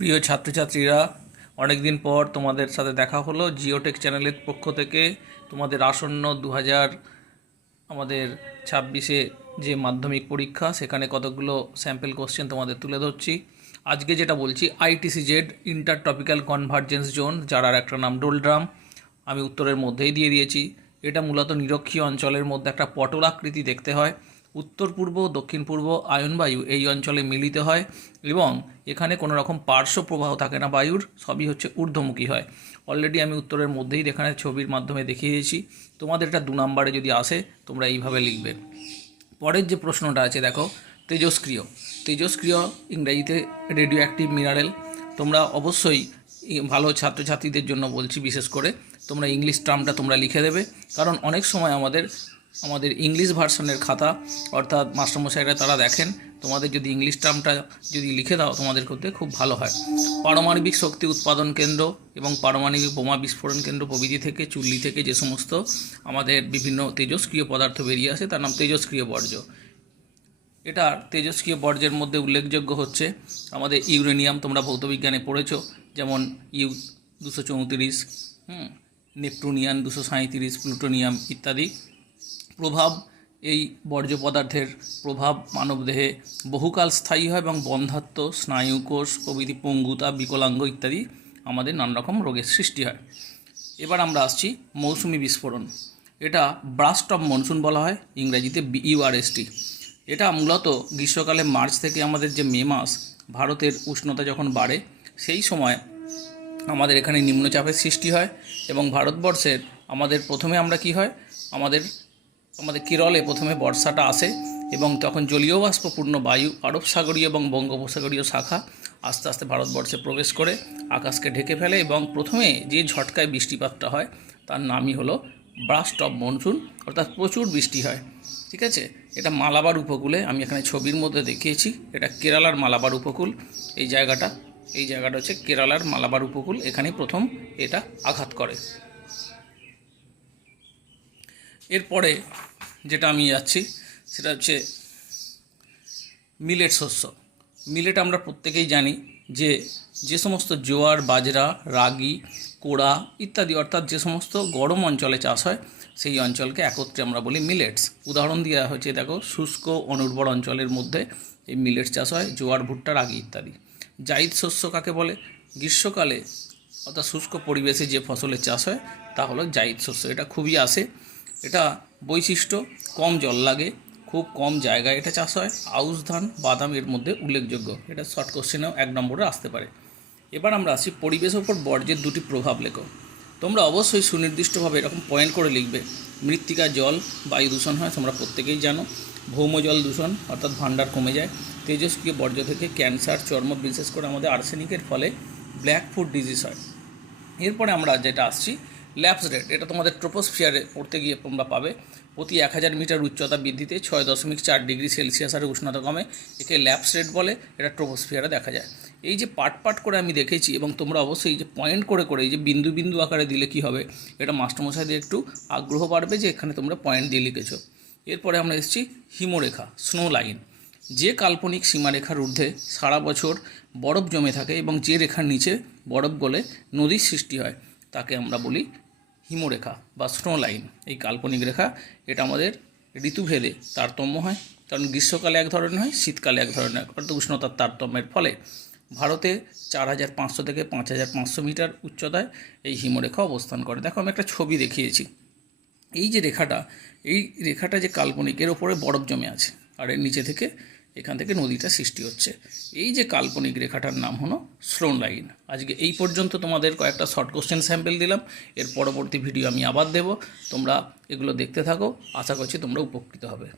প্রিয় ছাত্রছাত্রীরা, অনেক দিন পর তোমাদের সাথে দেখা হলো জিওটেক চ্যানেলের পক্ষ থেকে। তোমাদের আসন্ন আমাদের 26-এ যে মাধ্যমিক পরীক্ষা, সেখানে কতগুলো স্যাম্পল কোশ্চেন তোমাদের তুলে ধরছি। আজকে যেটা বলছি, ITCZ intertropical convergence zone, যার আর একটা নাম ডোলড্রাম, আমি উত্তরের মধ্যেই দিয়ে দিয়েছি। এটা মূলত নিরক্ষীয় অঞ্চলের মধ্যে একটা পটলাকৃতি দেখতে হয়। উত্তর পূর্ব দক্ষিণ পূর্ব আয়নবায়ু এই অঞ্চলে মিলিত হয় এবং এখানে কোনো রকম পার্শ্ব প্রবাহ থাকে না বায়ুর, সবই হচ্ছে ঊর্ধ্বমুখী হয়। অলরেডি আমি উত্তরের মধ্যেই এখানে ছবির মাধ্যমে দেখিয়ে দিয়েছি। তোমাদের এটা 2 নম্বরে যদি আসে, তোমরা এইভাবে লিখবে। পরের যে প্রশ্নটা আছে দেখো, তেজস্ক্রিয়। তেজস্ক্রিয় ইংরেজিতে রেডিও অ্যাক্টিভ মিনারেল। তোমরা অবশ্যই ভালো ছাত্রছাত্রীদের জন্য বলছি, বিশেষ করে তোমরা ইংলিশ টার্মটা তোমরা লিখে দেবে, কারণ অনেক সময় আমাদের ইংলিশ ভার্সনের খাতা অর্থাৎ মাস্টারমশাইরা তারা দেখেন, তোমাদের যদি ইংলিশ টার্মটা যদি লিখে দাও তোমাদের করতে খুব ভালো হয়। পারমাণবিক শক্তি উৎপাদন কেন্দ্র এবং পারমাণবিক বোমা বিস্ফোরণ কেন্দ্র প্রভৃতি থেকে, চুল্লি থেকে যে সমস্ত আমাদের বিভিন্ন তেজস্ক্রিয় পদার্থ বেরিয়ে আসে তার নাম তেজস্ক্রিয় বর্জ্য। এটার তেজস্ক্রিয় বর্জ্যের মধ্যে উল্লেখযোগ্য হচ্ছে আমাদের ইউরেনিয়াম, তোমরা ভৌতবিজ্ঞানে পড়েছো, যেমন U-234, নেপটুনিয়াম 237, প্লুটোনিয়াম ইত্যাদি। প্রভাব, এই বর্জ্য পদার্থের প্রভাব মানবদেহে বহুকাল স্থায়ী হয় এবং বন্ধ্যাত্ব, স্নায়ুকোষ প্রভৃতি, পঙ্গুতা, বিকলাঙ্গ ইত্যাদি আমাদের নানা রকম রোগের সৃষ্টি হয়। এবার আমরা আসছি মৌসুমি বিস্ফোরণ। এটা ব্রাস্ট অফ মনসুন বলা হয়, ইংরেজিতে BURST। এটা মূলত গ্রীষ্মকালে মার্চ থেকে আমাদের যে মে মাস, ভারতের উষ্ণতা যখন বাড়ে সেই সময় আমাদের এখানে নিম্নচাপের সৃষ্টি হয় এবং ভারতবর্ষের প্রথমে আমরা কি হয়, আমাদের কেরলে প্রথমে বর্ষাটা আসে এবং তখন জলীয় বাষ্পপূর্ণ বায়ু আরব সাগরীয় এবং বঙ্গোপসাগরীয় শাখা আস্তে আস্তে ভারতবর্ষে প্রবেশ করে আকাশকে ঢেকে ফেলে এবং প্রথমে যে ঝটকায় বৃষ্টিপাতটা হয় তার নামই হলো ব্রাস্ট অফ মনসুন, অর্থাৎ প্রচুর বৃষ্টি হয়। ঠিক আছে, এটা মালাবার উপকূলে, আমি এখানে ছবির মধ্যে দেখিয়েছি, এটা কেরালার মালাবার উপকূল। এই জায়গাটা হচ্ছে কেরালার মালাবার উপকূল, এখানেই প্রথম এটা আঘাত করে। এরপরে যেটা আমি যাচ্ছি সেটা হচ্ছে মিলেট শস্য। মিলেট আমরা প্রত্যেকেই জানি যে সমস্ত জোয়ার, বাজরা, রাগি, কোড়া ইত্যাদি, অর্থাৎ যে সমস্ত গরম অঞ্চলে চাষ হয় সেই অঞ্চলকে একত্রে আমরা বলি মিলেটস। উদাহরণ দেওয়া হয়েছে, দেখো, শুষ্ক অনুর্বর অঞ্চলের মধ্যে এই মিলেটস চাষ হয়, জোয়ার, ভুট্টা, রাগি ইত্যাদি। জাইদ শস্য কাকে বলে? গ্রীষ্মকালে অর্থাৎ শুষ্ক পরিবেশে যে ফসলের চাষ হয় তা হলো জাইদ শস্য। এটা খুবই আসে, এটা বৈশিষ্ট্য কম জল লাগে, খুব কম জায়গায় এটা চাষ হয়। আউশ ধান, বাদাম এর মধ্যে উল্লেখযোগ্য। এটা শর্ট কোশ্চেনেও 1 নম্বরে আসতে পারে। এবার আমরা আসি পরিবেশের উপর বর্জ্যের 2টি প্রভাব লেখো। তোমরা অবশ্যই সুনির্দিষ্টভাবে এরকম পয়েন্ট করে লিখবে। মৃত্তিকা জল, বায়ু দূষণ হয়, তোমরা প্রত্যেকেই জানো। ভৌম জল দূষণ, অর্থাৎ ভাণ্ডার কমে যায়। তেজস্ক্রিয় বর্জ্য থেকে ক্যান্সার, চর্ম, বিশেষ করে আমাদের আর্সেনিকের ফলে ব্ল্যাক ফুট ডিজিজ হয়। এরপরে আমরা যেটা আসছি ল্যাপস রেট। এটা তোমাদের ট্রোপোস্ফিয়ারে পড়তে গিয়ে তোমরা পাবে। প্রতি 1000 মিটার উচ্চতা বৃদ্ধিতে 6.4 ডিগ্রি সেলসিয়াস হারে উষ্ণতা কমে, একে ল্যাপস রেট বলে। এটা ট্রোপোস্ফিয়ারে দেখা যায়। এই যে পাট করে আমি দেখেছি, এবং তোমরা অবশ্যই যে পয়েন্ট করে এই যে বিন্দু বিন্দু আকারে দিলে কি হবে, এটা মাস্টারমশাইদের একটু আগ্রহ বাড়বে যে এখানে তোমরা পয়েন্ট দিয়ে লিখেছো। এরপরে আমরা এসেছি হিমরেখা, স্নো লাইন। যে কাল্পনিক সীমারেখার ঊর্ধ্বে সারা বছর বরফ জমে থাকে এবং যে রেখার নিচে বরফ গলে নদীর সৃষ্টি হয় তাকে আমরা বলি হিমরেখা বা স্নো লাইন। এই কাল্পনিক রেখা, এটা আমাদের ঋতুভেদে তারতম্য হয়, কারণ গ্রীষ্মকালে এক ধরনের হয়, শীতকালে এক ধরনের হয়, অর্থাৎ উষ্ণতার তারতম্যের ফলে ভারতে 4500 থেকে 5500 মিটার উচ্চতায় এই হিমরেখা অবস্থান করে। দেখো, আমি একটা ছবি দেখিয়েছি। এই যে রেখাটা যে কাল্পনিক, এর ওপরে বরফ জমে আছে আর এর নিচে থেকে এখান থেকে নদীটা সৃষ্টি হচ্ছে। এই যে কাল্পনিক রেখাটার নাম হলো স্নো লাইন। আজকে এই পর্যন্ত তোমাদের কয়েকটা শর্ট কোশ্চেন স্যাম্পল দিলাম। এর পরবর্তী ভিডিও আমি আবার দেব, তোমরা এগুলো দেখতে থাকো, আশা করছি তোমরা উপকৃত হবে।